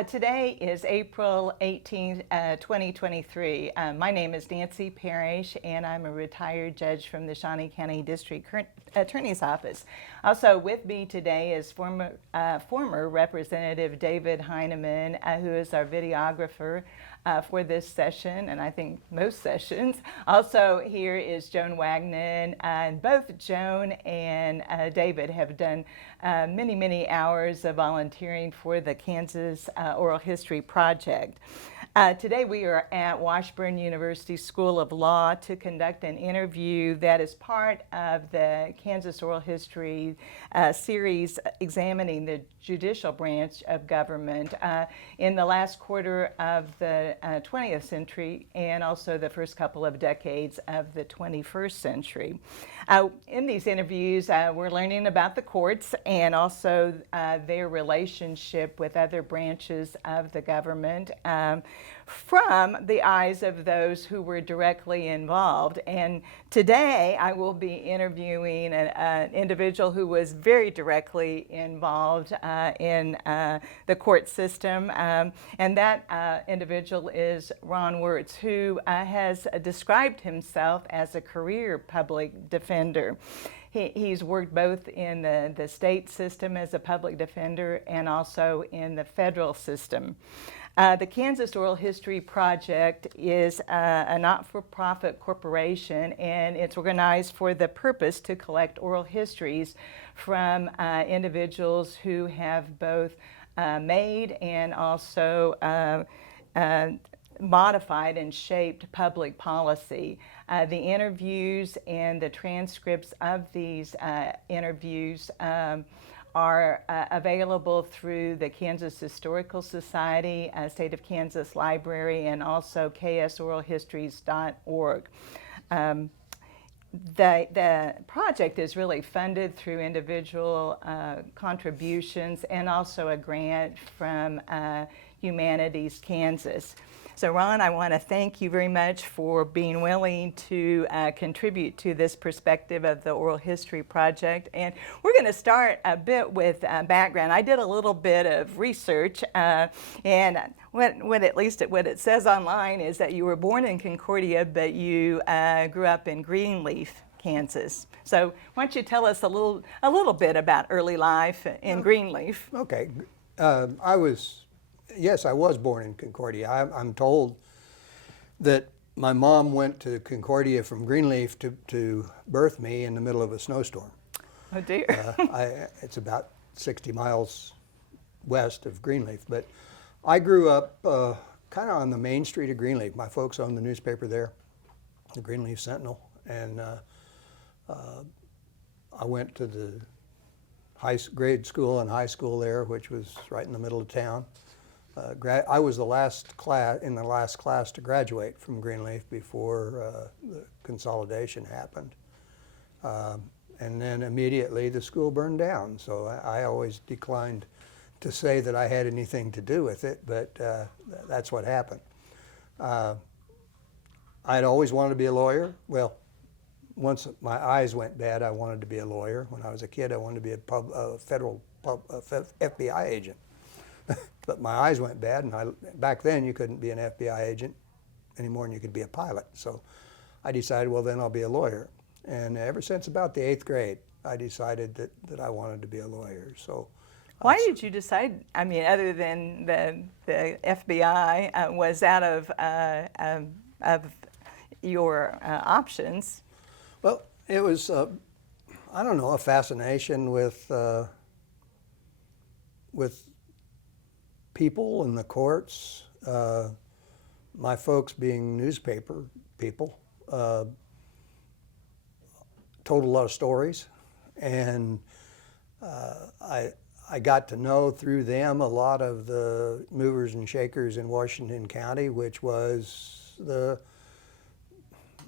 Today is April 18, 2023. My name is Nancy Parrish, and I'm a retired judge from the Shawnee County District Attorney's Office. Also with me today is former Representative David Heineman, who is our videographer for this session, and I think most sessions. Also here is Joan Wagnon, and both Joan and David have done many hours of volunteering for the Kansas Oral History Project. Today we are at Washburn University School of Law to conduct an interview that is part of the Kansas Oral History series examining the judicial branch of government in the last quarter of the 20th century and also the first couple of decades of the 21st century. In these interviews, we're learning about the courts and also their relationship with other branches of the government from the eyes of those who were directly involved. And today I will be interviewing an individual who was very directly involved in the court system, and that individual is Ron Wurtz, who has described himself as a career public defender. He's worked both in the state system as a public defender and also in the federal system. The Kansas Oral History Project is a not-for-profit corporation, and it's organized for the purpose to collect oral histories from individuals who have both made and also modified and shaped public policy. The interviews and the transcripts of these interviews are available through the Kansas Historical Society, State of Kansas Library, and also ksoralhistories.org. The project is really funded through individual contributions and also a grant from Humanities Kansas. So Ron, I want to thank you very much for being willing to contribute to this perspective of the Oral History Project. And we're going to start a bit with background. I did a little bit of research, and what it says online is that you were born in Concordia, but you grew up in Greenleaf, Kansas. So why don't you tell us a little bit about early life in Greenleaf? Okay. Yes, I was born in Concordia. I'm told that my mom went to Concordia from Greenleaf to birth me in the middle of a snowstorm. Oh dear. It's about 60 miles west of Greenleaf, but I grew up kind of on the main street of Greenleaf. My folks owned the newspaper there, the Greenleaf Sentinel, and I went to the grade school and high school there, which was right in the middle of town. I was the last class to graduate from Greenleaf before the consolidation happened. And then immediately the school burned down. So I always declined to say that I had anything to do with it, but that's what happened. I'd always wanted to be a lawyer. Well, once my eyes went bad, I wanted to be a lawyer. When I was a kid, I wanted to be a federal FBI agent. But my eyes went bad, and back then you couldn't be an FBI agent any more than you could be a pilot. So I decided, well, then I'll be a lawyer. And ever since about the 8th grade, I decided that I wanted to be a lawyer. So why did you decide, I mean, other than the FBI, was that of your options? Well, it was, I don't know, a fascination with people and the courts. My folks, being newspaper people, told a lot of stories, and I got to know through them a lot of the movers and shakers in Washington County, which was the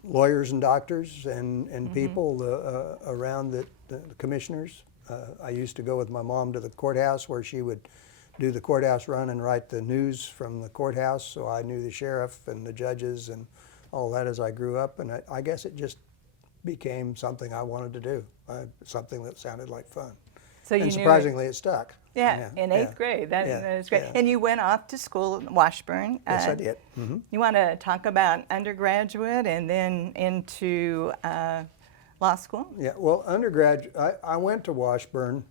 lawyers and doctors and people around the commissioners. I used to go with my mom to the courthouse, where she would do the courthouse run and write the news from the courthouse, so I knew the sheriff and the judges and all that as I grew up, and I guess it just became something I wanted to do, something that sounded like fun. So and surprisingly, it stuck. Yeah, in eighth grade. That is great. And you went off to school at Washburn. Yes, I did. You want to talk about undergraduate and then into law school? Yeah, well, undergraduate, I went to Washburn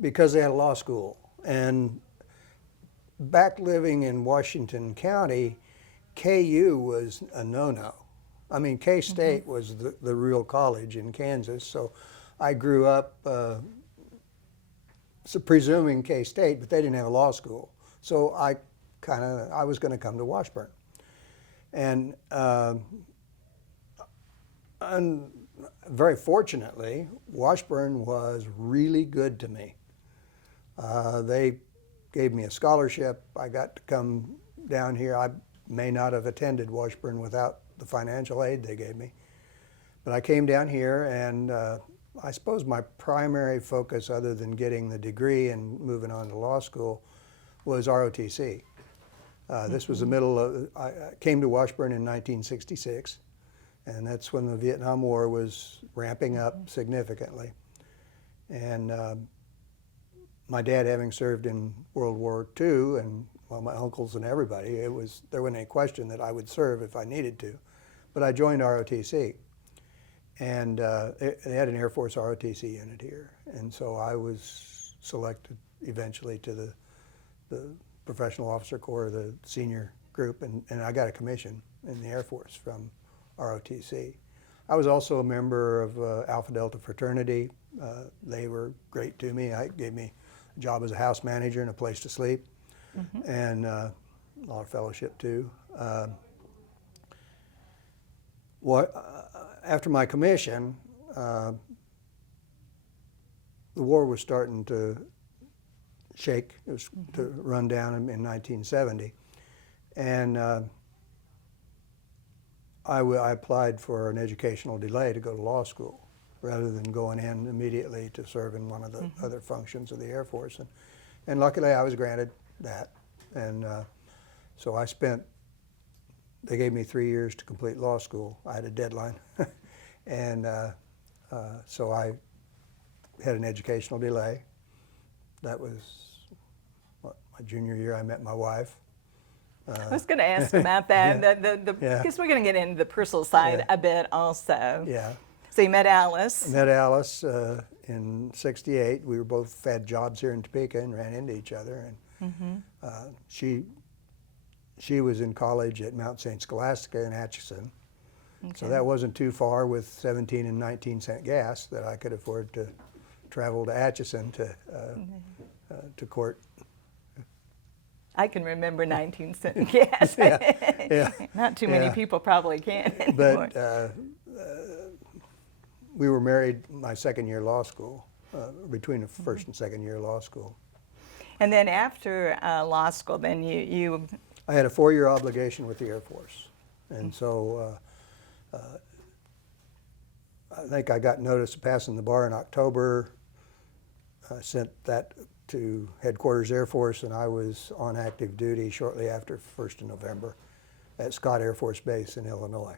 because they had a law school. And back living in Washington County, KU was a no-no. I mean, K-State was the real college in Kansas. So I grew up presuming K-State, but they didn't have a law school. So I was going to come to Washburn. And very fortunately, Washburn was really good to me. They gave me a scholarship. I got to come down here. I may not have attended Washburn without the financial aid they gave me. But I came down here, and I suppose my primary focus, other than getting the degree and moving on to law school, was ROTC. This was the middle of, I came to Washburn in 1966, and that's when the Vietnam War was ramping up significantly. And my dad having served in World War II, and well, my uncles and everybody, there wasn't any question that I would serve if I needed to. But I joined ROTC, and they had an Air Force ROTC unit here. And so I was selected eventually to the Professional Officer Corps, the senior group, and I got a commission in the Air Force from ROTC. I was also a member of Alpha Delta fraternity. They were great to me. It gave me a job as a house manager and a place to sleep, and a lot of fellowship too. After my commission, the war was starting to shake. It was to run down in 1970, and I applied for an educational delay to go to law school rather than going in immediately to serve in one of the other functions of the Air Force. And luckily I was granted that. And so they gave me 3 years to complete law school. I had a deadline. And so I had an educational delay. That was my junior year. I met my wife. I was going to ask about that, because we're going to get into the personal side a bit also. Yeah. So you met Alice. I met Alice in '68. We were both had jobs here in Topeka and ran into each other. And she was in college at Mount St. Scholastica in Atchison. So that wasn't too far with 17 and 19 cent gas that I could afford to travel to Atchison to court. I can remember 19-cent gas. Not too many people probably can anymore. But we were married my second year law school, between the first and second year law school. And then after law school, then you... I had a 4-year obligation with the Air Force. And so I think I got notice of passing the bar in October. I sent that to Headquarters Air Force, and I was on active duty shortly after 1st of November at Scott Air Force Base in Illinois,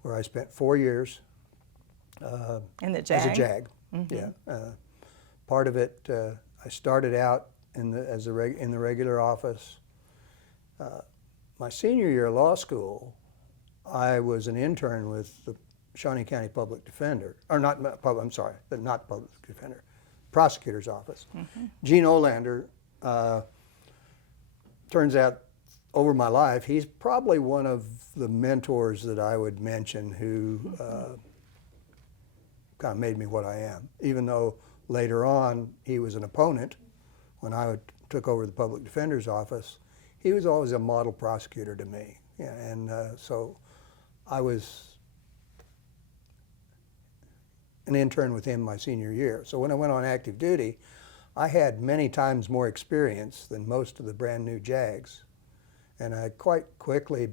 where I spent 4 years in the JAG? as a JAG. Yeah. Part of it, I started out in the regular office. My senior year of law school, I was an intern with the Shawnee County Public Defender, or not public defender, prosecutor's office. Gene Olander, turns out over my life, he's probably one of the mentors that I would mention who kind of made me what I am, even though later on he was an opponent. When I took over the public defender's office, he was always a model prosecutor to me. Yeah, and so I was an intern with him my senior year. So when I went on active duty, I had many times more experience than most of the brand new JAGs. And I quite quickly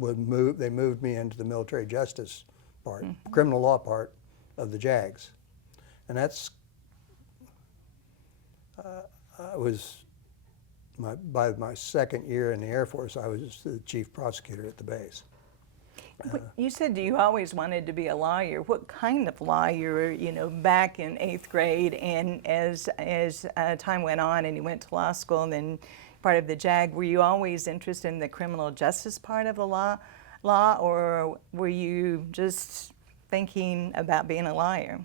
they moved me into the military justice part, criminal law part of the JAGs. And that's, by my second year in the Air Force, I was the chief prosecutor at the base. You said you always wanted to be a lawyer. What kind of lawyer, back in 8th grade, and as time went on and you went to law school and then part of the JAG, were you always interested in the criminal justice part of the law, or were you just thinking about being a lawyer?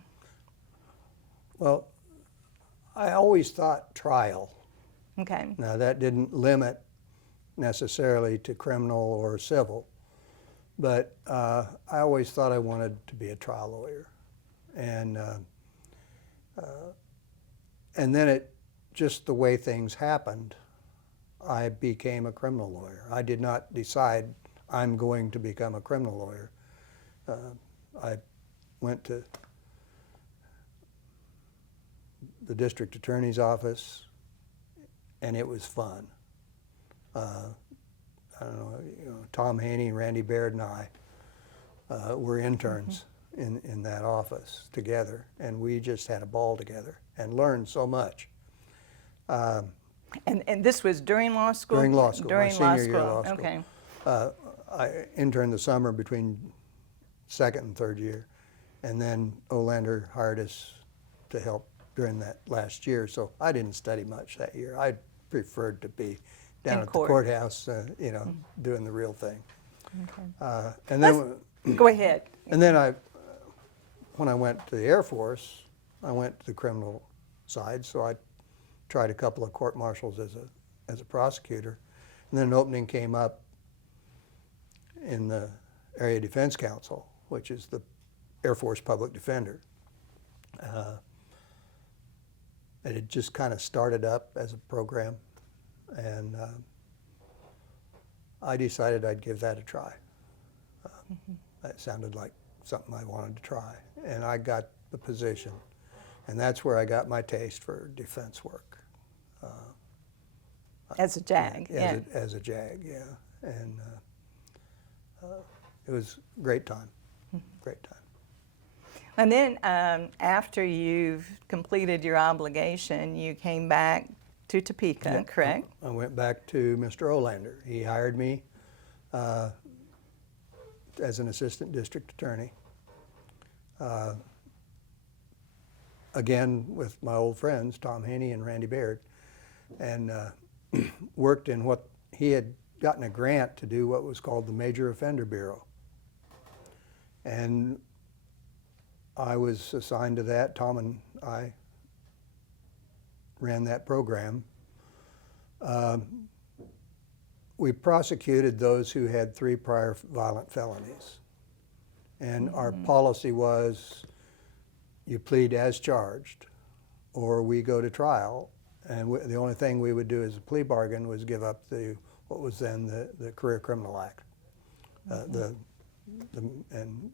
Well, I always thought trial. Okay. Now, that didn't limit necessarily to criminal or civil, but I always thought I wanted to be a trial lawyer. And then just the way things happened, I became a criminal lawyer. I did not decide I'm going to become a criminal lawyer. I went to the District Attorney's office, and it was fun. I don't know, Tom Haney, Randy Baird, and I were interns in that office together, and we just had a ball together and learned so much. And this was during law school? During law school, During my law senior year school. of law school. Okay. I interned the summer between 2nd and 3rd year, and then Olander hired us to help during that last year, so I didn't study much that year. I preferred to be down at the courthouse, doing the real thing. Okay. And then, Go ahead. and then when I went to the Air Force, I went to the criminal side, so I tried a couple of court martials as a prosecutor, and then an opening came up in the Area Defense Council, which is the Air Force Public Defender. It had just kind of started up as a program, and I decided I'd give that a try. That sounded like something I wanted to try, and I got the position, and that's where I got my taste for defense work. As a JAG, yeah. As a JAG, yeah, and it was a great time, great time. And then after you've completed your obligation, you came back to Topeka, Yeah, correct? I went back to Mr. Olander. He hired me as an assistant district attorney. Again, with my old friends, Tom Haney and Randy Baird, and worked in what he had gotten a grant to do what was called the Major Offender Bureau. And I was assigned to that. Tom and I ran that program. We prosecuted those who had 3 prior violent felonies. And our policy was you plead as charged, or we go to trial. And the only thing we would do as a plea bargain was give up what was then the Career Criminal Act. And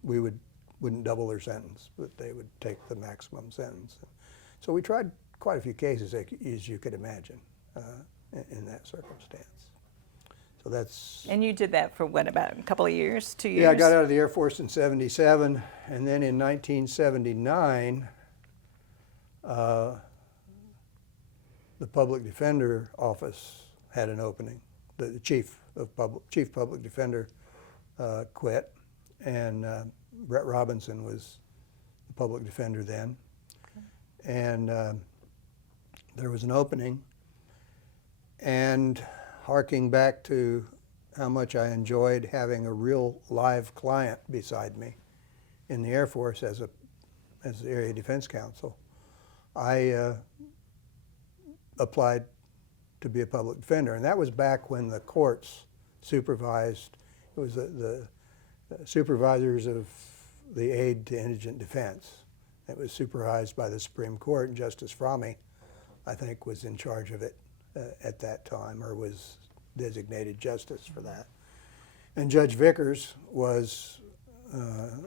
we wouldn't double their sentence, but they would take the maximum sentence. So we tried quite a few cases, as you could imagine, in that circumstance. So that's... And you did that for what, about a couple of years, 2 years? Yeah, I got out of the Air Force in '77, and then in 1979, the Public Defender Office had an opening. The chief public defender quit, and Brett Robinson was the public defender then. Okay. And there was an opening, and harking back to how much I enjoyed having a real live client beside me in the Air Force as the Area Defense Counsel, I applied to be a public defender. And that was back when the courts supervised, it was the supervisors of the aid to indigent defense. It was supervised by the Supreme Court, and Justice Fromme, I think, was in charge of it at that time, or was designated justice for that. And Judge Vickers was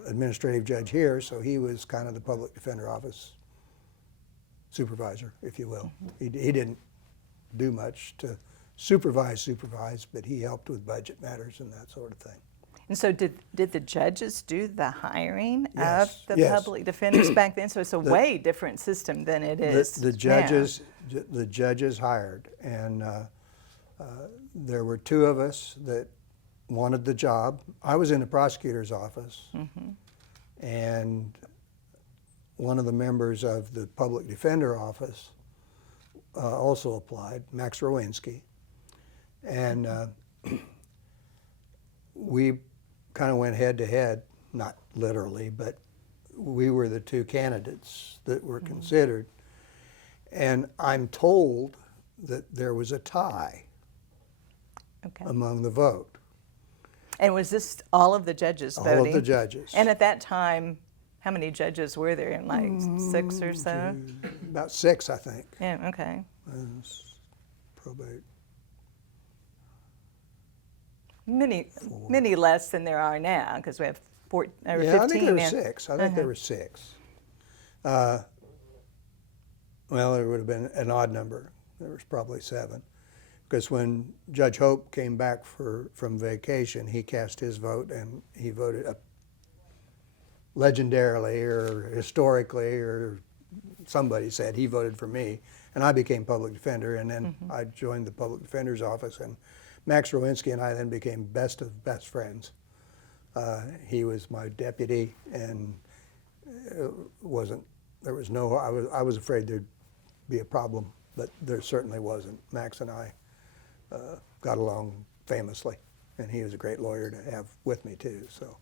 administrative judge here, so he was kind of the public defender office supervisor, if you will. He didn't do much to supervise, but he helped with budget matters and that sort of thing. And so did the judges do the hiring of the Yes. public defenders back then? So it's a way different system than it is The judges hired, and there were 2 of us that wanted the job. I was in the prosecutor's office, and one of the members of the public defender office also applied, Max Rowinski, and we kind of went head to head, not literally, but we were the two candidates that were considered. And I'm told that there was a tie among the vote. And was this all of the judges voting? All of the judges. And at that time, how many judges were there? Like 6 or so? About 6, I think. Yeah, okay. Probate. Many less than there are now, because we have 15. Yeah, I think there were 6. I think there were 6. Well, there would have been an odd number. There was probably 7. Because when Judge Hope came back from vacation, he cast his vote, and he voted legendarily or historically, or somebody said he voted for me, and I became public defender, and then I joined the public defender's office, and Max Rowinski and I then became best of best friends. He was my deputy, and I was afraid there'd be a problem, but there certainly wasn't. Max and I got along famously, and he was a great lawyer to have with me too. So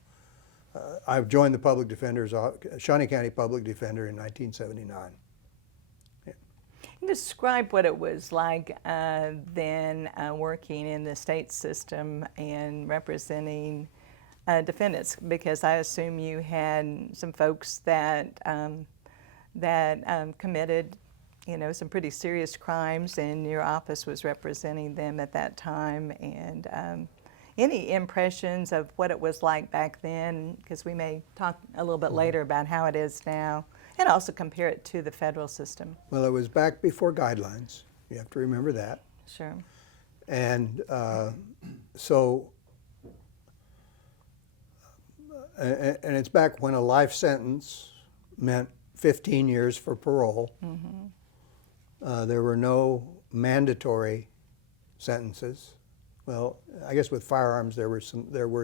I joined the public defender's Shawnee County Public Defender in 1979. Describe what it was like then working in the state system and representing defendants, because I assume you had some folks that committed, some pretty serious crimes, and your office was representing them at that time. And any impressions of what it was like back then? Because we may talk a little bit later about how it is now, and also compare it to the federal system. Well, it was back before guidelines. You have to remember that. Sure. And and it's back when a life sentence meant 15 years for parole. There were no mandatory sentences. Well, I guess with firearms there were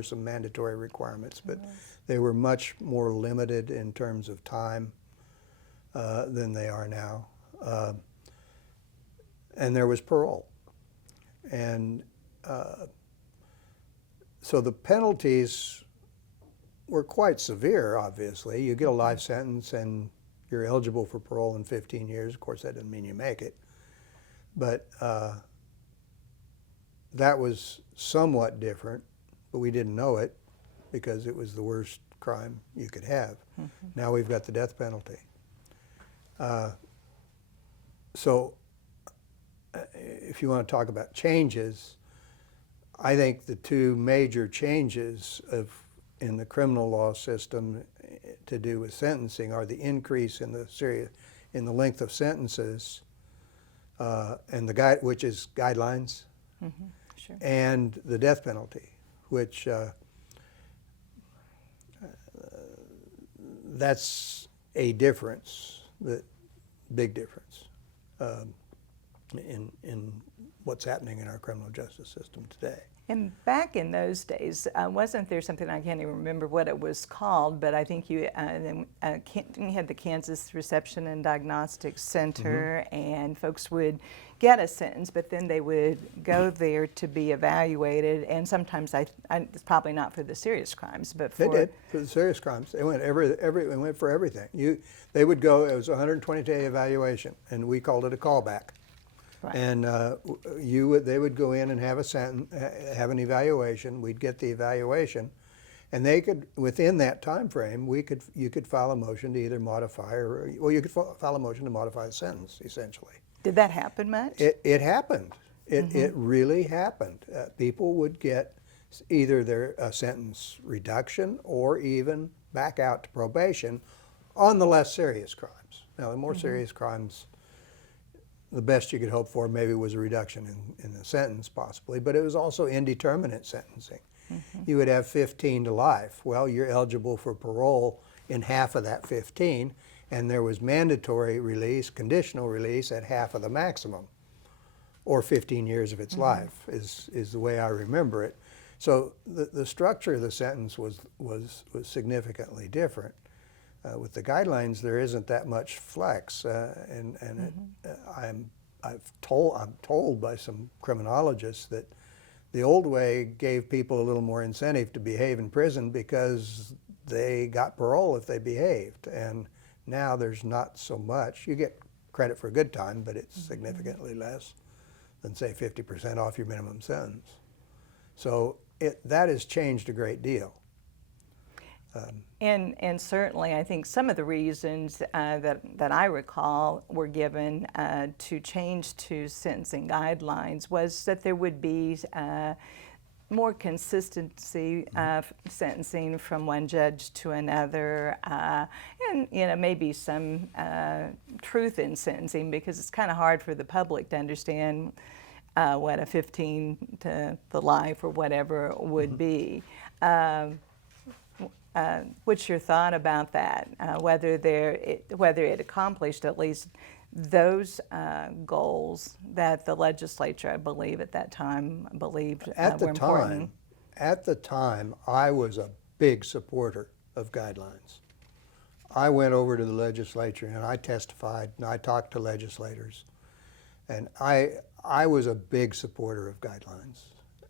some mandatory requirements, but they were much more limited in terms of time than they are now. And there was parole. And so the penalties were quite severe, obviously. You get a life sentence and you're eligible for parole in 15 years. Of course, that doesn't mean you make it. But that was somewhat different, but we didn't know it because it was the worst crime you could have. Now we've got the death penalty. So if you want to talk about changes, I think the two major changes in the criminal law system to do with sentencing are the increase in the length of sentences and which is guidelines, Sure. and the death penalty, which that's a difference, big difference in what's happening in our criminal justice system today. And back in those days, wasn't there something, I can't even remember what it was called, but I think you had the Kansas Reception and Diagnostic Center, and folks would get a sentence, but then they would go there to be evaluated, and sometimes it's probably not for the serious crimes, but for... They did, for the serious crimes. They went they went for everything. They would go, it was a 120-day evaluation, and we called it a callback. Right. And they would go in and have have an evaluation. We'd get the evaluation, and they could, within that time frame, you could file a motion to either modify you could file a motion to modify the sentence, essentially. Did that happen much? It happened. It really happened. People would get either their sentence reduction or even back out to probation on the less serious crimes. Now, the more serious crimes, the best you could hope for maybe was a reduction in the sentence, possibly, but it was also indeterminate sentencing. You would have 15 to life. Well, you're eligible for parole in half of that 15, and there was mandatory release, conditional release at half of the maximum, or 15 years of its life is the way I remember it. So the structure of the sentence was significantly different. With the guidelines, there isn't that much flex, I'm told by some criminologists that the old way gave people a little more incentive to behave in prison because they got parole if they behaved, and now there's not so much. You get credit for a good time, but it's significantly less than, say, 50% off your minimum sentence. So that has changed a great deal. And certainly, I think some of the reasons that I recall were given to change to sentencing guidelines was that there would be more consistency of sentencing from one judge to another, and maybe some truth in sentencing, because it's kind of hard for the public to understand what a 15 to the life or whatever would be. What's your thought about that? Whether it accomplished at least those goals that the legislature, I believe, at that time believed were important? At the time, I was a big supporter of guidelines. I went over to the legislature and I testified and I talked to legislators, and I was a big supporter of guidelines.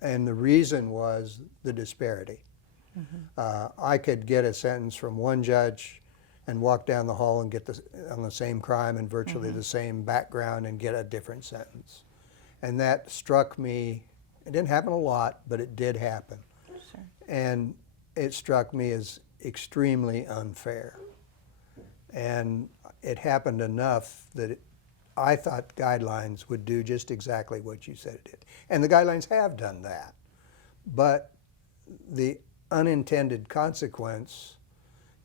And the reason was the disparity. I could get a sentence from one judge and walk down the hall and get on the same crime and virtually the same background and get a different sentence. And that struck me. It didn't happen a lot, but it did happen. Sure. And it struck me as extremely unfair. And it happened enough that I thought guidelines would do just exactly what you said it did. And the guidelines have done that. But the unintended consequence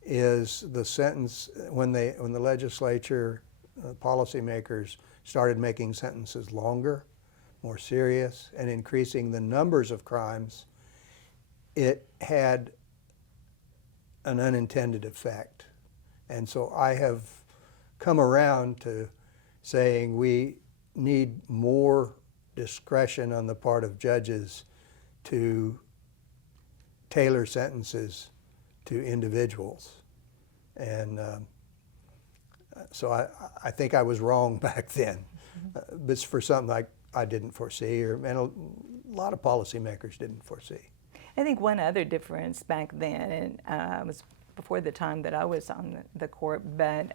is the sentence, when the legislature, policymakers started making sentences longer, more serious, and increasing the numbers of crimes, it had an unintended effect. And so I have come around to saying we need more discretion on the part of judges to tailor sentences to individuals. And so I think I was wrong back then. But it's for something I didn't foresee, and a lot of policymakers didn't foresee. I think one other difference back then, and was before the time that I was on the court, but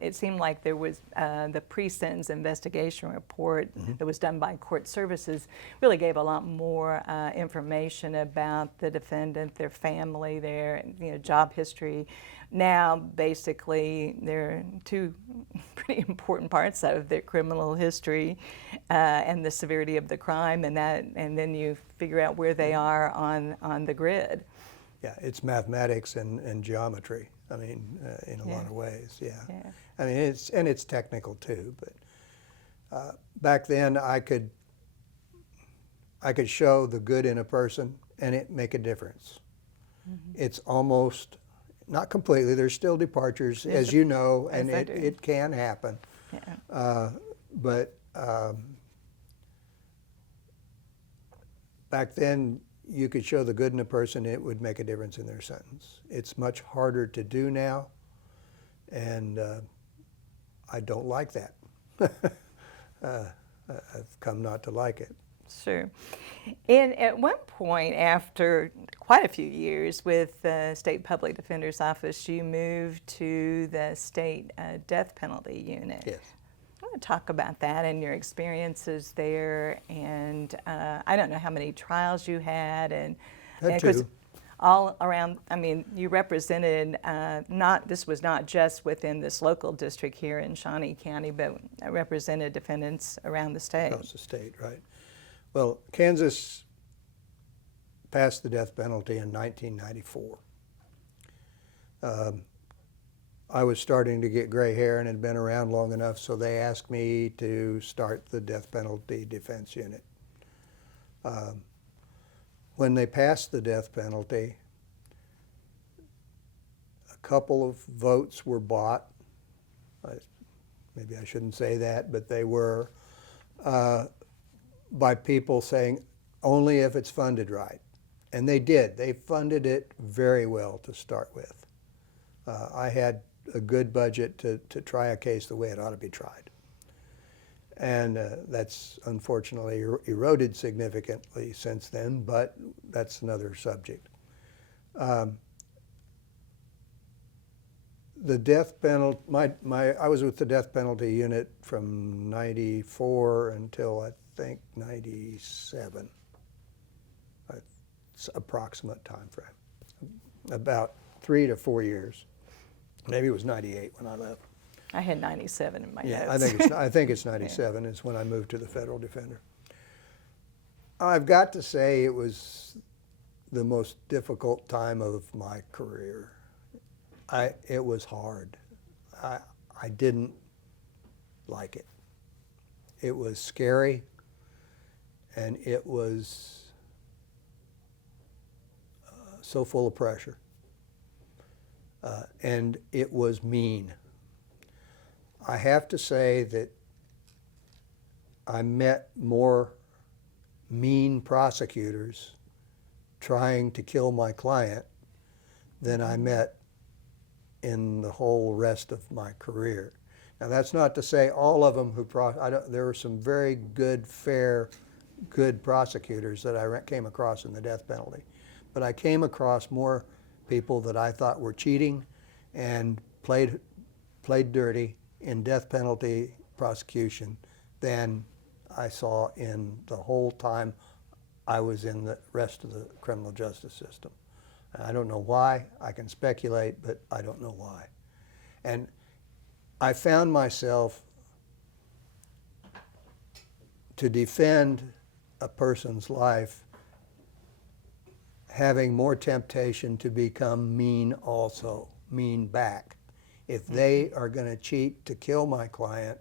it seemed like there was the pre-sentence investigation report that was done by court services really gave a lot more information about the defendant, their family, their job history. Now, basically, there are two pretty important parts of their criminal history and the severity of the crime, and then you figure out where they are on the grid. Yeah, it's mathematics and geometry. I mean, in a lot of ways, yeah. I mean, it's technical too. But back then, I could show the good in a person, and it make a difference. It's almost not completely. There's still departures, as you know, and it can happen. Yeah. But back then, you could show the good in a person, it would make a difference in their sentence. It's much harder to do now, and I don't like that. I've come not to like it. Sure. And at one point, after quite a few years with the State Public Defender's Office, you moved to the state death penalty unit. Yes. I want to talk about that and your experiences there, and I don't know how many trials you had, and two. All around. I mean, you represented this was not just within this local district here in Shawnee County, but represented defendants around the state. Across the state, right? Well, Kansas passed the death penalty in 1994. I was starting to get gray hair and had been around long enough, so they asked me to start the death penalty defense unit. When they passed the death penalty, a couple of votes were bought. Maybe I shouldn't say that, but they were by people saying only if it's funded right. And they did. They funded it very well to start with. I had a good budget to try a case the way it ought to be tried. And that's unfortunately eroded significantly since then, but that's another subject. The death penalty, I was with the death penalty unit from '94 until I think '97. It's approximate time frame, about 3 to 4 years. Maybe it was '98 when I left. I had 97 in my Yeah, notes. I think it's '97 is when I moved to the federal defender. I've got to say it was the most difficult time of my career. It was hard. I didn't like it. It was scary, and it was so full of pressure. And it was mean. I have to say that I met more mean prosecutors trying to kill my client than I met in the whole rest of my career. Now that's not to say all of them there were some very good, fair, good prosecutors that I came across in the death penalty. But I came across more people that I thought were cheating and played dirty in death penalty prosecution than I saw in the whole time I was in the rest of the criminal justice system. I don't know why. I can speculate, but I don't know why. And I found myself to defend a person's life having more temptation to become mean also, mean back. If they are going to cheat to kill my client,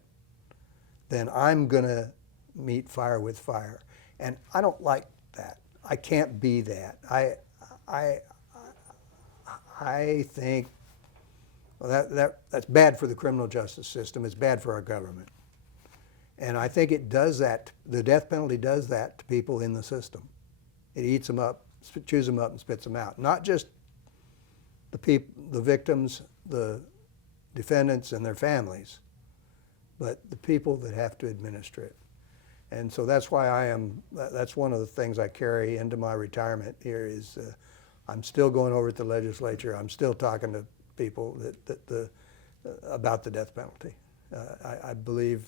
then I'm going to meet fire with fire. And I don't like that. I can't be that. I think that's bad for the criminal justice system. It's bad for our government. And I think it does that. The death penalty does that to people in the system. It eats them up, chews them up, and spits them out. Not just the victims, the defendants, and their families, but the people that have to administer it. And so that's why that's one of the things I carry into my retirement here is I'm still going over at the legislature. I'm still talking to people about the death penalty. I believe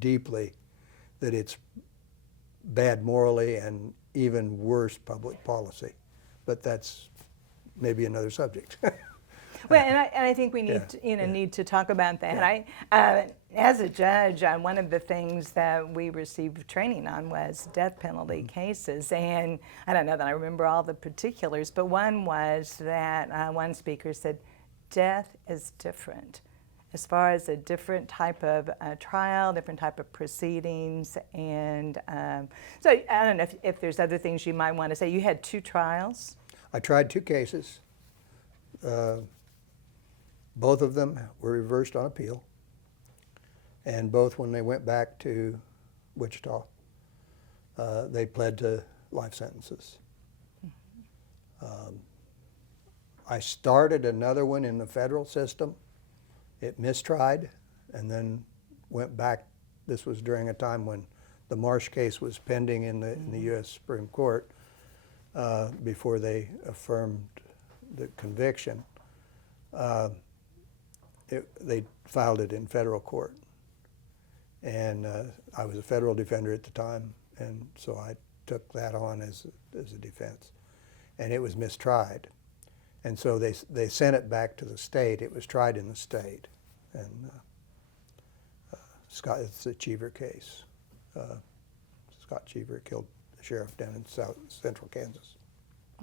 deeply that it's bad morally and even worse public policy. But that's maybe another subject. Well, and I think we need need to talk about that. Yeah. As a judge, one of the things that we received training on was death penalty cases, and I don't know that I remember all the particulars, but one was that one speaker said, death is different as far as a different type of trial, different type of proceedings, and so I don't know if there's other things you might want to say. You had 2 trials? I tried 2 cases. Both of them were reversed on appeal, and both when they went back to Wichita, they pled to life sentences. I started another one in the federal system. It mistried and then went back. This was during a time when the Marsh case was pending in the U.S. Supreme Court before they affirmed the conviction. They filed it in federal court. And I was a federal defender at the time, and so I took that on as a defense. And it was mistried. And so they sent it back to the state. It was tried in the state. And it's the Cheever case. Scott Cheever killed the sheriff down in central Kansas.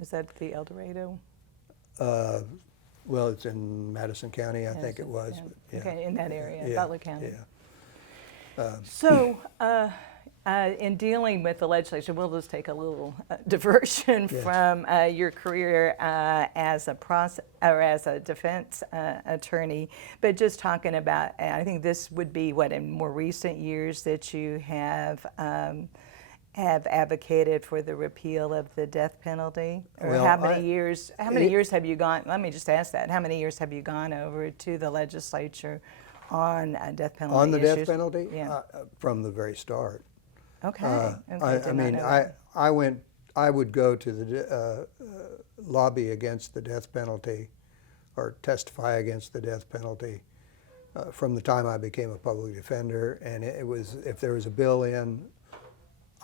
Is that the El Dorado? Well, it's in Madison County, I think it was. But, yeah. Okay, in that area, Butler County. Yeah. So, in dealing with the legislature, we'll just take a little diversion from your career as a defense attorney, but just talking about, I think this would be in more recent years that you have have advocated for the repeal of the death penalty? Or Well, how many years have you gone, let me just ask that, how many years have you gone over to the legislature on death penalty On the issues? death penalty? Yeah. From the very start. Okay. I Did not mean, know that. I would go to the lobby against the death penalty or testify against the death penalty from the time I became a public defender. And it was, if there was a bill in,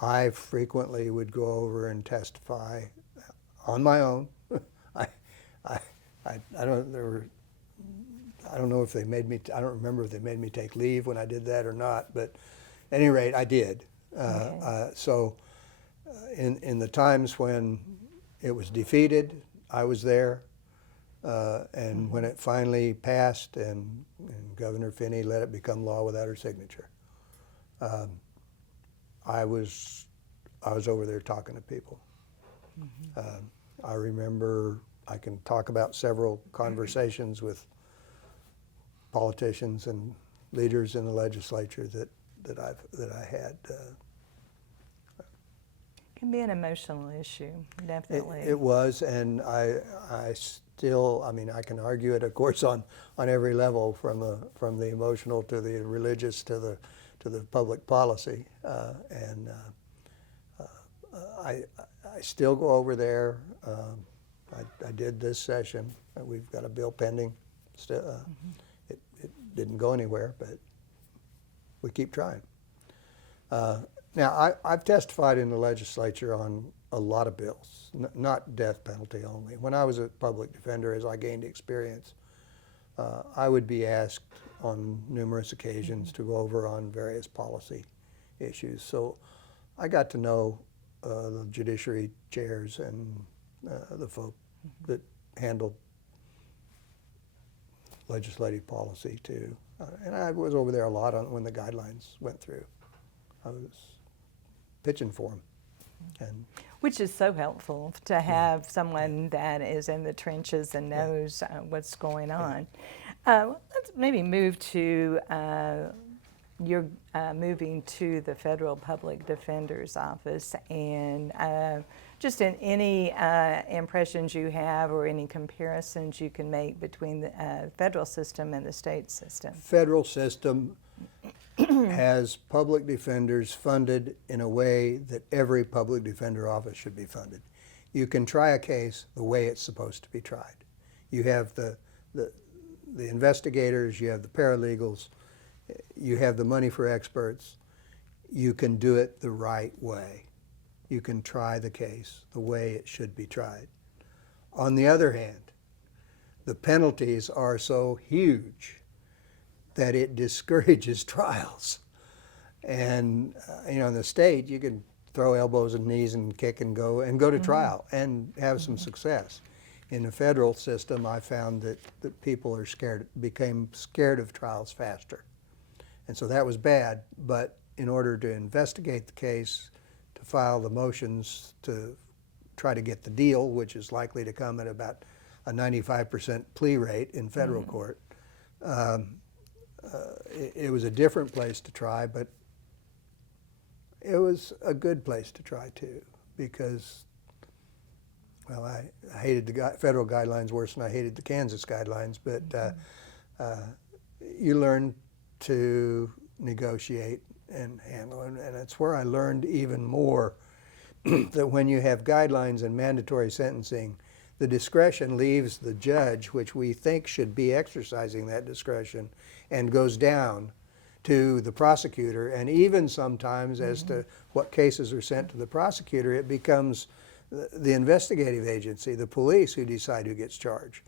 I frequently would go over and testify on my own. I don't, I don't know if they made me, I don't remember if they made me take leave when I did that or not, but at any rate, I did. So in the times when it was defeated, I was there. And when it finally passed and Governor Finney let it become law without her signature, I was over there talking to people. I remember, I can talk about several conversations with politicians and leaders in the legislature that I had. It can be an emotional issue, definitely. It was, and I still, I mean, I can argue it, of course, on every level, from the emotional to the religious to the public policy, and I still go over there. I did this session. We've got a bill pending. Still, it didn't go anywhere, but we keep trying. Now, I've testified in the legislature on a lot of bills, not death penalty only. When I was a public defender, as I gained experience, I would be asked on numerous occasions to go over on various policy issues. So I got to know the judiciary chairs and the folk that handled legislative policy too. And I was over there a lot when the guidelines went through. I was pitching for them. And which is so helpful to have someone that is in the trenches and knows what's going on. Let's maybe move to you're moving to the Federal Public Defender's Office, and just in any impressions you have or any comparisons you can make between the federal system and the state system. Federal system has public defenders funded in a way that every public defender office should be funded. You can try a case the way it's supposed to be tried. You have the investigators, you have the paralegals, you have the money for experts. You can do it the right way. You can try the case the way it should be tried. On the other hand, the penalties are so huge that it discourages trials. And you know, in the state, you can throw elbows and knees and kick and go to trial and have some success. In the federal system, I found that people are became scared of trials faster. And so that was bad, but in order to investigate the case, to file the motions to try to get the deal, which is likely to come at about a 95% plea rate in federal court, it was a different place to try, but it was a good place to try too, because, well, I hated the federal guidelines worse than I hated the Kansas guidelines, but you learn to negotiate and handle, and it's where I learned even more that when you have guidelines and mandatory sentencing, the discretion leaves the judge, which we think should be exercising that discretion, and goes down to the prosecutor, and even sometimes as to what cases are sent to the prosecutor, it becomes the investigative agency, the police, who decide who gets charged.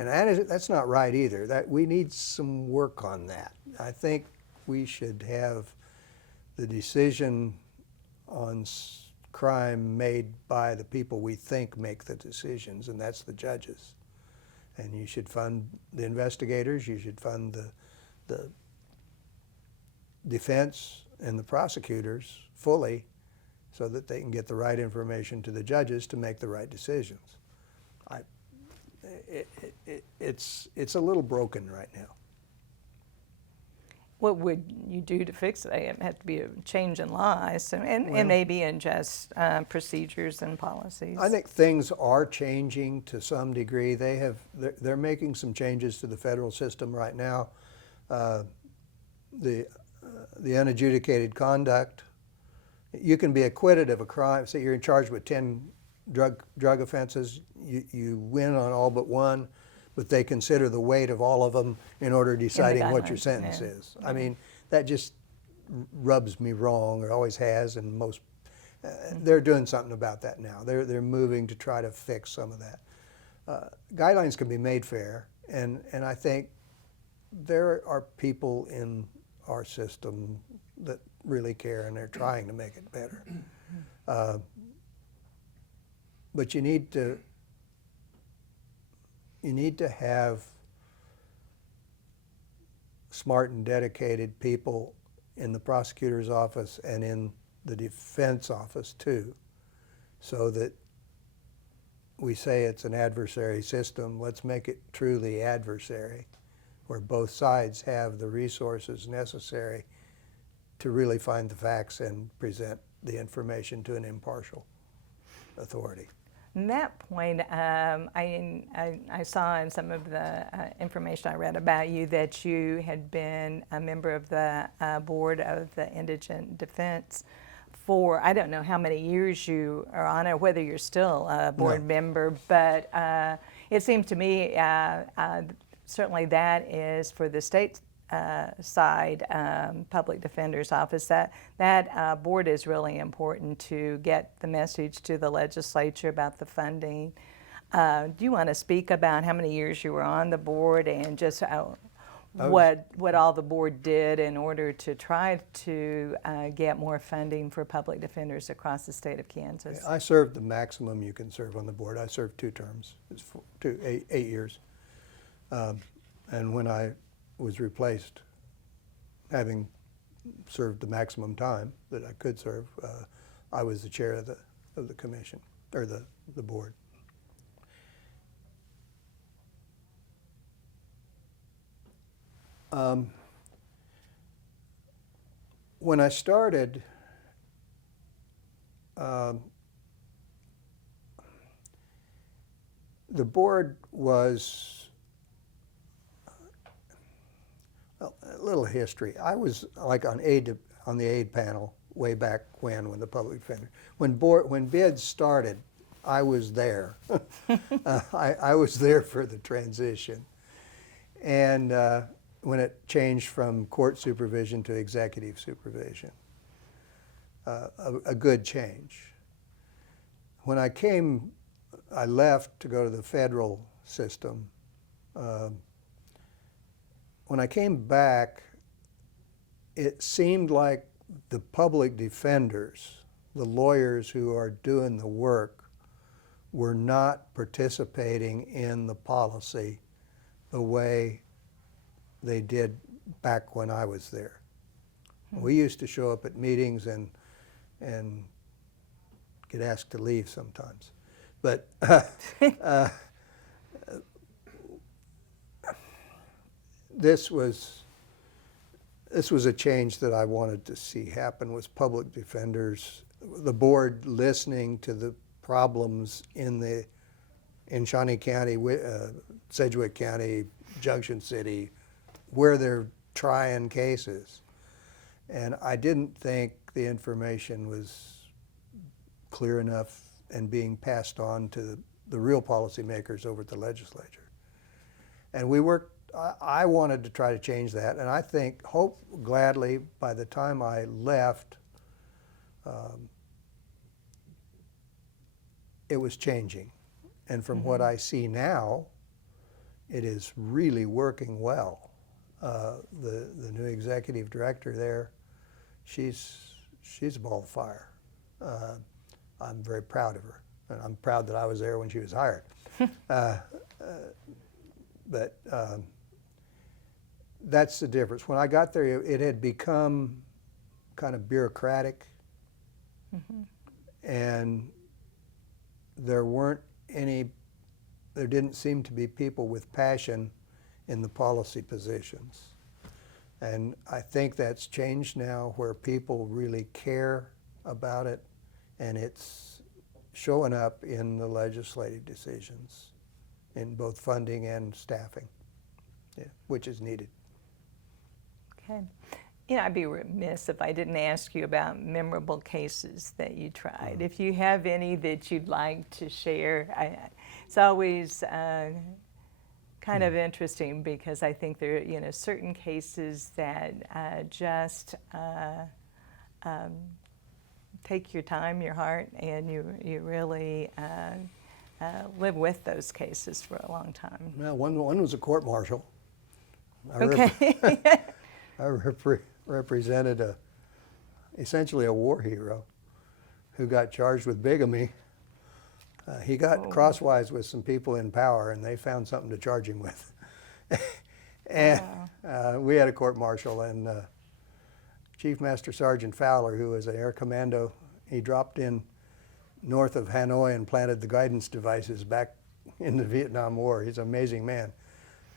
And that's not right either. We need some work on that. I think we should have the decision on crime made by the people we think make the decisions, and that's the judges. And you should fund the investigators, you should fund the defense and the prosecutors fully so that they can get the right information to the judges to make the right decisions. It's a little broken right now. What would you do to fix it? It have to be a change in law, I assume, and Well, maybe in just procedures and policies. I think things are changing to some degree. They're making some changes to the federal system right now. The unadjudicated conduct, you can be acquitted of a crime. Say you're in charge with 10 drug offenses, you win on all but one, but they consider the weight of all of them in order deciding what your guidelines, sentence yeah. is. I mean, that just rubs me wrong, or always has, and most, they're doing something about that now. They're moving to try to fix some of that. Guidelines can be made fair, and I think there are people in our system that really care, and they're trying to make it better. But you need to have smart and dedicated people in the prosecutor's office and in the defense office too, so that we say it's an adversary system. Let's make it truly adversary, where both sides have the resources necessary to really find the facts and present the information to an impartial authority. On that point, I saw in some of the information I read about you that you had been a member of the board of the Indigent Defense for, I don't know how many years you are on it, whether you're still a board member, but it seems to me certainly that is for the state side public defender's office, that board is really important to get the message to the legislature about the funding. Do you want to speak about how many years you were on the board and just what all the board did in order to try to get more funding for public defenders across the state of Kansas? I served the maximum you can serve on the board. I served 2 terms. It's 8 years. And when I was replaced, having served the maximum time that I could serve, I was the chair of the commission, or the board. When I started, the board was, well, a little history. I was like on the aid panel way back when the public defender, when bids started, I was there. I was there for the transition. And when it changed from court supervision to executive supervision, a good change. When I left to go to the federal system. When I came back, it seemed like the public defenders, the lawyers who are doing the work, were not participating in the policy the way they did back when I was there. We used to show up at meetings and get asked to leave sometimes. But this was a change that I wanted to see happen, was public defenders, the board listening to the problems in Shawnee County, Sedgwick County, Junction City, where they're trying cases. And I didn't think the information was clear enough and being passed on to the real policymakers over at the legislature. And I wanted to try to change that, and I hope gladly by the time I left, it was changing. And from what I see now, it is really working well. The new executive director there, she's a ball of fire. I'm very proud of her, and I'm proud that I was there when she was hired. But that's the difference. When I got there, it had become kind of bureaucratic, and there didn't seem to be people with passion in the policy positions. And I think that's changed now, where people really care about it, and it's showing up in the legislative decisions, in both funding and staffing, yeah, which is needed. Okay. You know, I'd be remiss if I didn't ask you about memorable cases that you tried. If you have any that you'd like to share, it's always kind of interesting, because I think there are, you know, certain cases that just take your time, your heart, and you really live with those cases for a long time. Well, one was a court-martial. Okay. I represented essentially a war hero who got charged with bigamy. He got crosswise with some people in power, and they found something to charge him with. And we had a court-martial, and Chief Master Sergeant Fowler, who was an air commando, he dropped in north of Hanoi and planted the guidance devices back in the Vietnam War. He's an amazing man.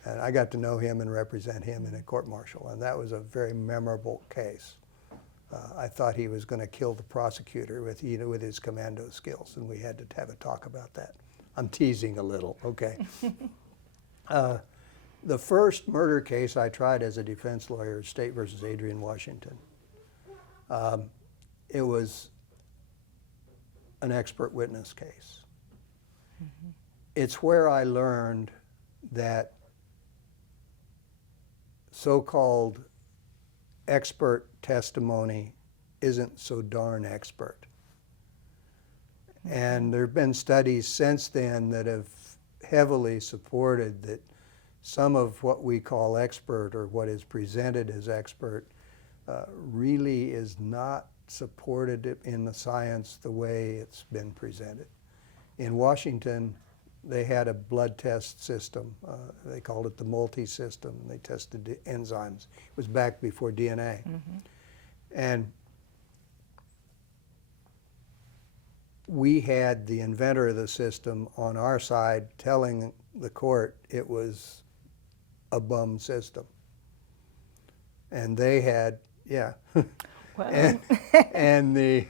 And I got to know him and represent him in a court-martial, and that was a very memorable case. I thought he was going to kill the prosecutor with his commando skills, and we had to have a talk about that. I'm teasing a little, okay. The first murder case I tried as a defense lawyer, State versus Adrian, Washington. It was an expert witness case. Mm-hmm. It's where I learned that so-called expert testimony isn't so darn expert. And there have been studies since then that have heavily supported that some of what we call expert, or what is presented as expert, really is not supported in the science the way it's been presented. In Washington, they had a blood test system. They called it the multi-system. They tested the enzymes. It was back before DNA. Mm-hmm. And we had the inventor of the system on our side telling the court it was a bum system. And they had, yeah. Well. and they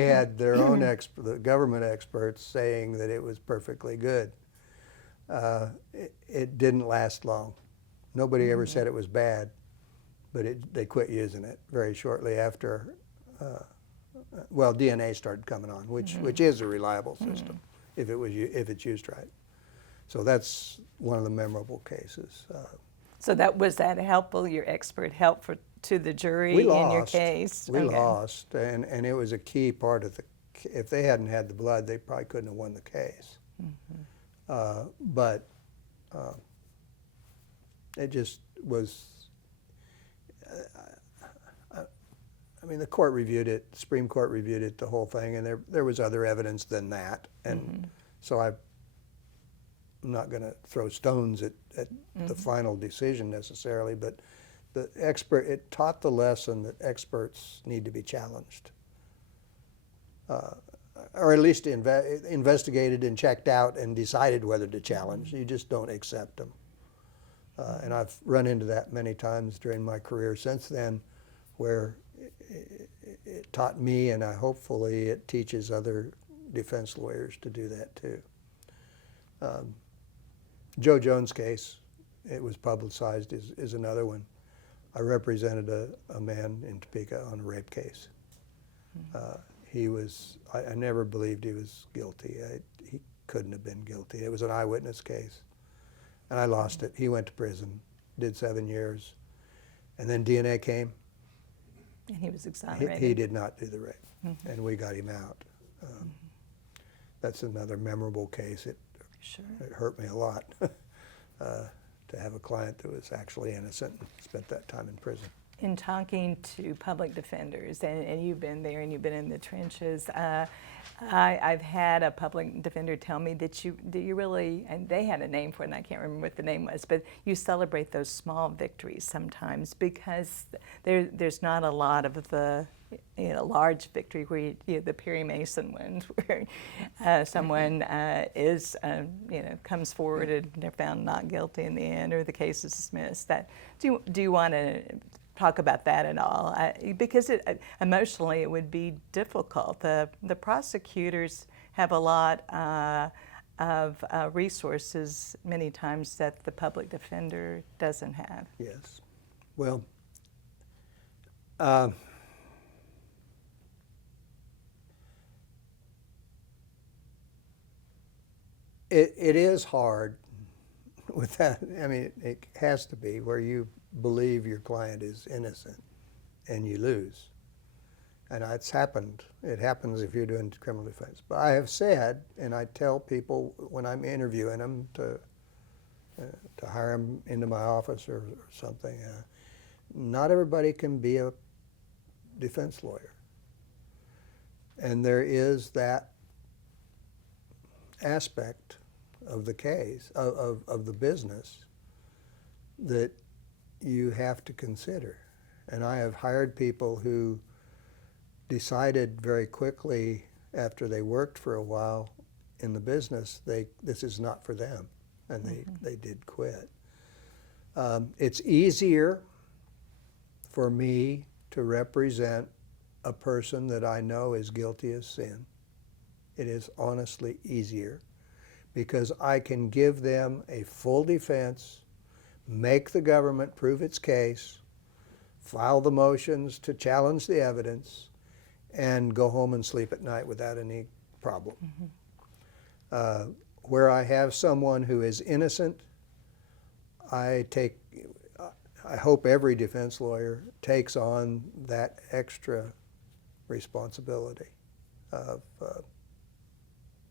had their own the government experts saying that it was perfectly good. It didn't last long. Nobody ever said it was bad, but they quit using it very shortly after. Well, DNA started coming on, which is a reliable system if it's used right. So that's one of the memorable cases. So was that helpful? Your expert help to the jury in your case? We lost, and it was a key part of if they hadn't had the blood, they probably couldn't have won the case. Mm-hmm. But it just was, I mean, the court reviewed it, the Supreme Court reviewed it, the whole thing, and there was other evidence than that. And so I'm not going to throw stones at the final decision necessarily, but it taught the lesson that experts need to be challenged, or at least investigated and checked out and decided whether to challenge. You just don't accept them. And I've run into that many times during my career since then, where it taught me, and hopefully it teaches other defense lawyers to do that too. Joe Jones' case, it was publicized, is another one. I represented a man in Topeka on a rape case. I never believed he was guilty. He couldn't have been guilty. It was an eyewitness case. And I lost it. He went to prison, did 7 years. And then DNA came. And he was exonerated. He did not do the rape, and we got him out. That's another memorable case. It hurt me a lot to have a client that was actually innocent and spent that time in prison. In talking to public defenders, and you've been there and you've been in the trenches, I've had a public defender tell me that you really, and they had a name for it, and I can't remember what the name was, but you celebrate those small victories sometimes because there's not a lot of the large victory where the Perry Mason ones where someone comes forward and they're found not guilty in the end or the case is dismissed. Do you want to talk about that at all? Because emotionally it would be difficult. The prosecutors have a lot of resources many times that the public defender doesn't have. Yes. Well, it is hard with that. I mean, it has to be where you believe your client is innocent and you lose. And it's happened. It happens if you're doing criminal defense. But I have said, and I tell people when I'm interviewing them to hire them into my office or something, not everybody can be a defense lawyer. And there is that aspect of the case, of the business, that you have to consider. And I have hired people who decided very quickly after they worked for a while in the business, this is not for them, and they did quit. It's easier for me to represent a person that I know is guilty of sin. It is honestly easier because I can give them a full defense, make the government prove its case, file the motions to challenge the evidence, and go home and sleep at night without any problem. Where I have someone who is innocent, I hope every defense lawyer takes on that extra responsibility of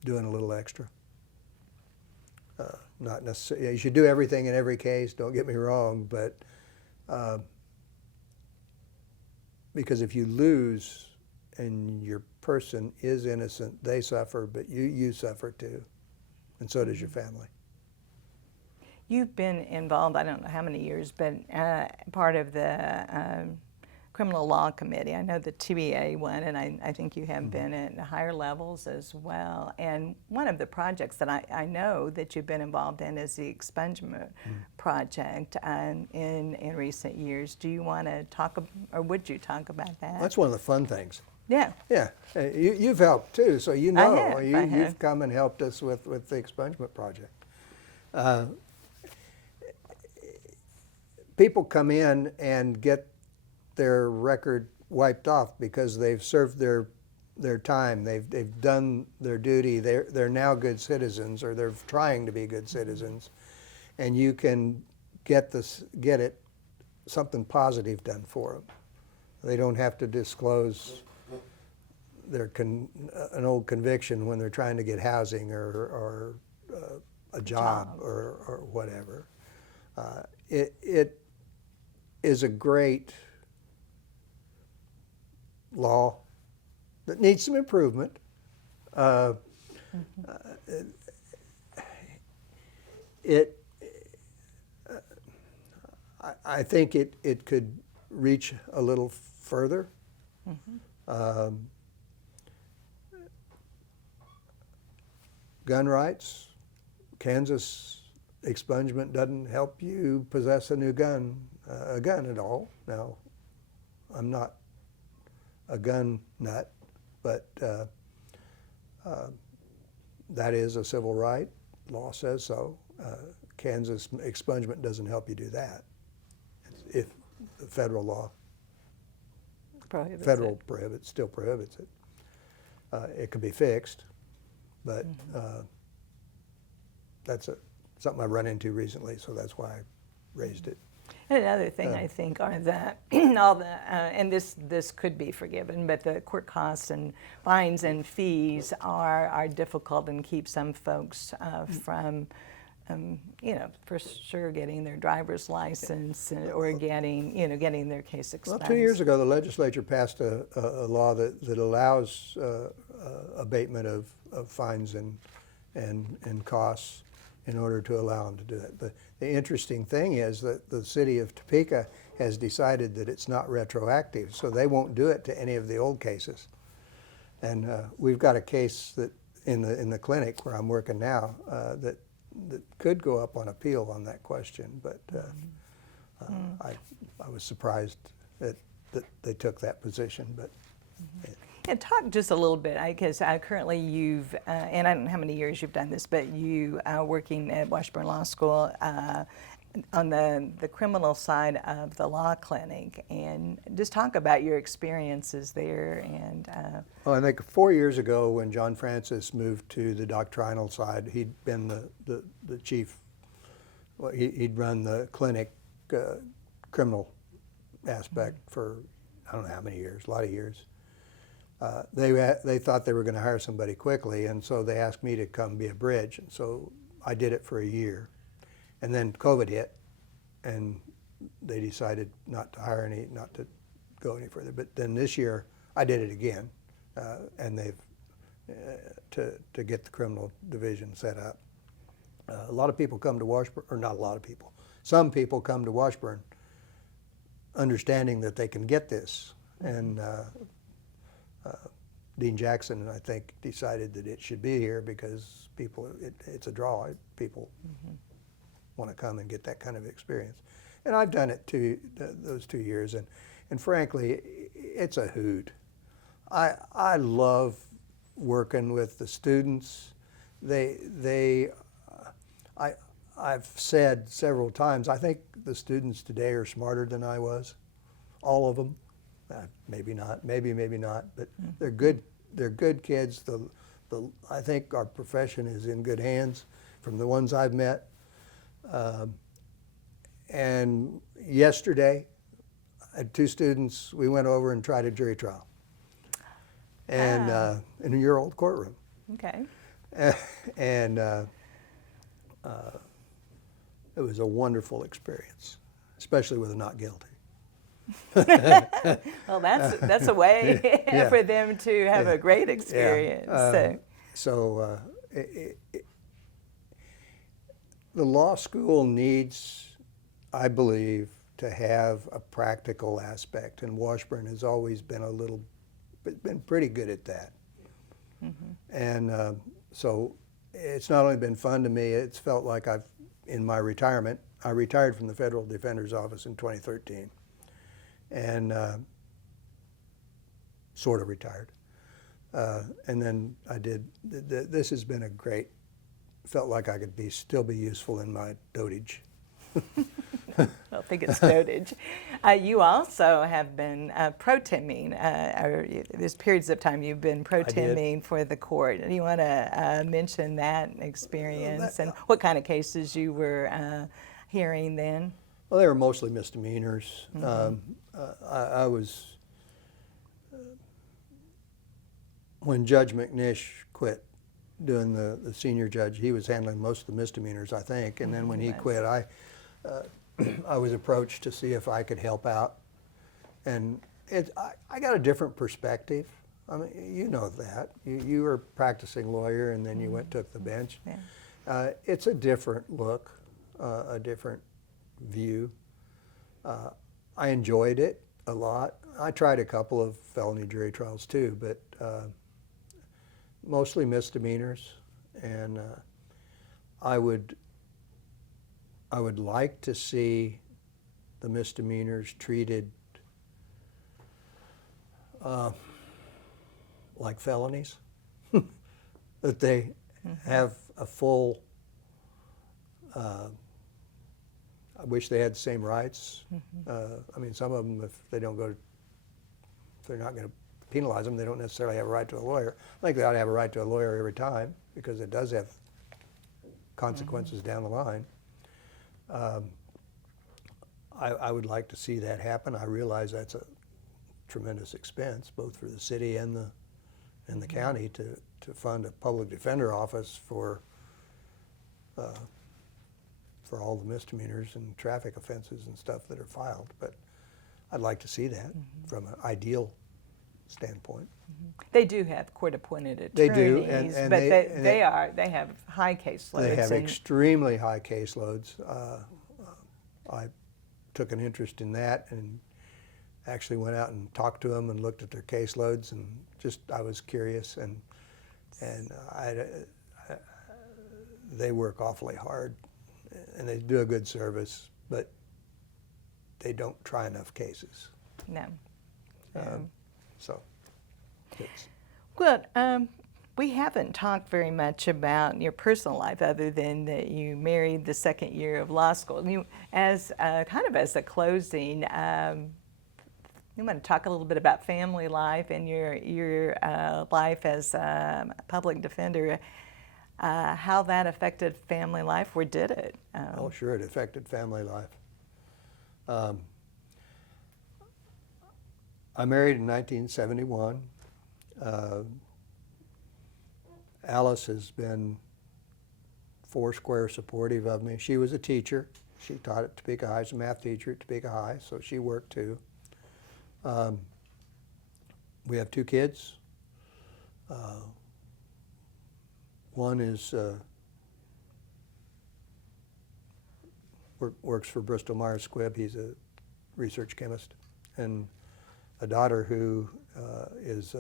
doing a little extra. Not necessarily, you should do everything in every case, don't get me wrong, but because if you lose and your person is innocent, they suffer, but you suffer too, and so does your family. You've been involved, I don't know how many years, but part of the Criminal Law Committee. I know the TBA one, and I think you have been at higher levels as well. And one of the projects that I know that you've been involved in is the Expungement Project in recent years. Do you want to talk, or would you talk about that? That's one of the fun things. Yeah. Yeah, you've helped too, so you know. I have. You've come and helped us with the Expungement Project. People come in and get their record wiped off because they've served their time. They've done their duty. They're now good citizens, or they're trying to be good citizens, and you can get something positive done for them. They don't have to disclose an old conviction when they're trying to get housing or a job or whatever. It is a great law that needs some improvement. I think it could reach a little further. Gun rights, Kansas expungement doesn't help you possess a gun at all. Now, I'm not a gun nut, but that is a civil right. Law says so. Kansas expungement doesn't help you do that. If the federal law still prohibits it. It can be fixed, but that's something I've run into recently, so that's why I raised it. And another thing I think are that and this could be forgiven, but the court costs and fines and fees are difficult and keep some folks from, for sure getting their driver's license or getting their case expunged. Well, 2 years ago, the legislature passed a law that allows abatement of fines and costs in order to allow them to do it. The interesting thing is that the city of Topeka has decided that it's not retroactive, so they won't do it to any of the old cases. And we've got a case that in the clinic where I'm working now that could go up on appeal on that question, but I was surprised that they took that position. But And talk just a little bit, because currently you've, and I don't know how many years you've done this, but you are working at Washburn Law School on the criminal side of the law clinic, and just talk about your experiences there. And well, I think 4 years ago when John Francis moved to the doctrinal side, he'd been the chief, well, he'd run the clinic criminal aspect for I don't know how many years, a lot of years. They thought they were going to hire somebody quickly, and so they asked me to come be a bridge. And so I did it for a year. And then COVID hit, and they decided not to go any further. But then this year, I did it again, and they've, to get the criminal division set up. A lot of people come to Washburn, or not a lot of people, some people come to Washburn understanding that they can get this. And Dean Jackson, I think, decided that it should be here because people, it's a draw. People want to come and get that kind of experience. And I've done it those 2 years, and frankly, it's a hoot. I love working with the students. I've said several times, I think the students today are smarter than I was, all of them. Maybe not, maybe not, but they're good. They're good kids. I think our profession is in good hands from the ones I've met. And yesterday, I had 2 students. We went over and tried a jury trial, and in your old courtroom. okay. And it was a wonderful experience, especially with a not guilty. Well, that's a way Yeah. for them to have a great experience. So the law school needs, I believe, to have a practical aspect, and Washburn has always been been pretty good at that. And so it's not only been fun to me, it's felt like in my retirement, I retired from the Federal Defender's Office in 2013. And sort of retired. And then I did, this has been a great, felt like I could still be useful in my dotage. I don't think it's dotage. You also have been pro-temming, there's periods of time you've been pro-temming for the court. Do you want to mention that experience and what kind of cases you were hearing then? Well, they were mostly misdemeanors. I was, when Judge McNish quit doing the senior judge, he was handling most of the misdemeanors, I think. And then when he quit, I was approached to see if I could help out. And I got a different perspective. I mean, you know that. You were a practicing lawyer, and then you took the bench. Yeah. It's a different look, a different view. I enjoyed it a lot. I tried a couple of felony jury trials too, but mostly misdemeanors. And I would like to see the misdemeanors treated like felonies, that they have a full. I wish they had the same rights. I mean, some of them, if they're not going to penalize them, they don't necessarily have a right to a lawyer. I think they ought to have a right to a lawyer every time, because it does have consequences down the line. I would like to see that happen. I realize that's a tremendous expense, both for the city and the county, to fund a public defender office for all the misdemeanors and traffic offenses and stuff that are filed. But I'd like to see that from an ideal standpoint. They do have court-appointed attorneys, They do, and but they have high caseloads. They have and extremely high caseloads. I took an interest in that and actually went out and talked to them and looked at their caseloads, and I was curious, and they work awfully hard, and they do a good service, but they don't try enough cases. No. So, it's, Well, we haven't talked very much about your personal life other than that you married the second year of law school. You, as kind of as a closing, you want to talk a little bit about family life and your life as a public defender, how that affected family life, or did it? oh, sure, it affected family life. I married in 1971. Alice has been foursquare supportive of me. She was a teacher. She taught at Topeka High as a math teacher at Topeka High, so she worked too. We have 2 kids. One is works for Bristol Myers Squibb. He's a research chemist, and a daughter who is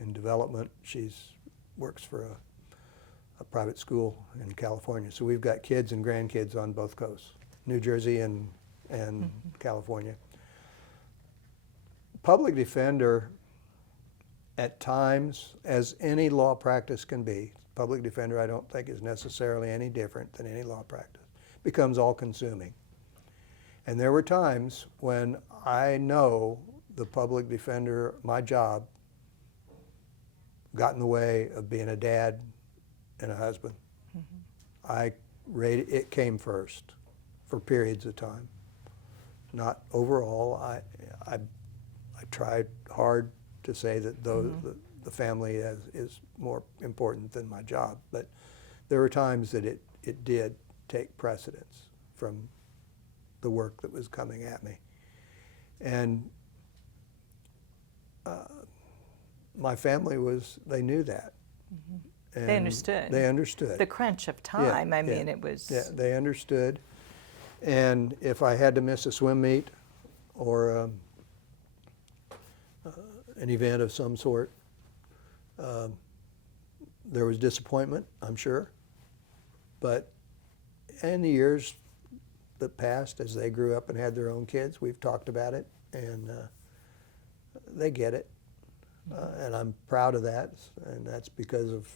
in development. She's works for a private school in California. So we've got kids and grandkids on both coasts, New Jersey and California. Public defender, at times, as any law practice can be, public defender I don't think is necessarily any different than any law practice, becomes all-consuming. And there were times when I know the public defender, my job, got in the way of being a dad and a husband. It came first for periods of time. Not overall. I tried hard to say that the family is more important than my job, but there were times that it did take precedence from the work that was coming at me. And my family they knew that. And they understood. They understood. The crunch of time, Yeah, I mean, it was... Yeah, they understood. And if I had to miss a swim meet or an event of some sort, there was disappointment, I'm sure. But in the years that passed, as they grew up and had their own kids, we've talked about it, and they get it. And I'm proud of that, and that's because of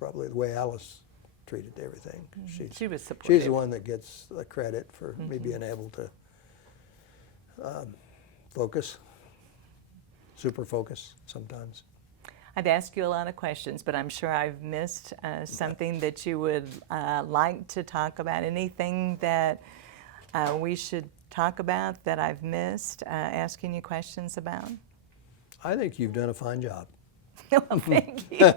probably the way Alice treated everything. She was supportive. She's the one that gets the credit for me being able to focus, super focus sometimes. I've asked you a lot of questions, but I'm sure I've missed something that you would like to talk about. Anything that we should talk about that I've missed asking you questions about? I think you've done a fine job. Well, thank you.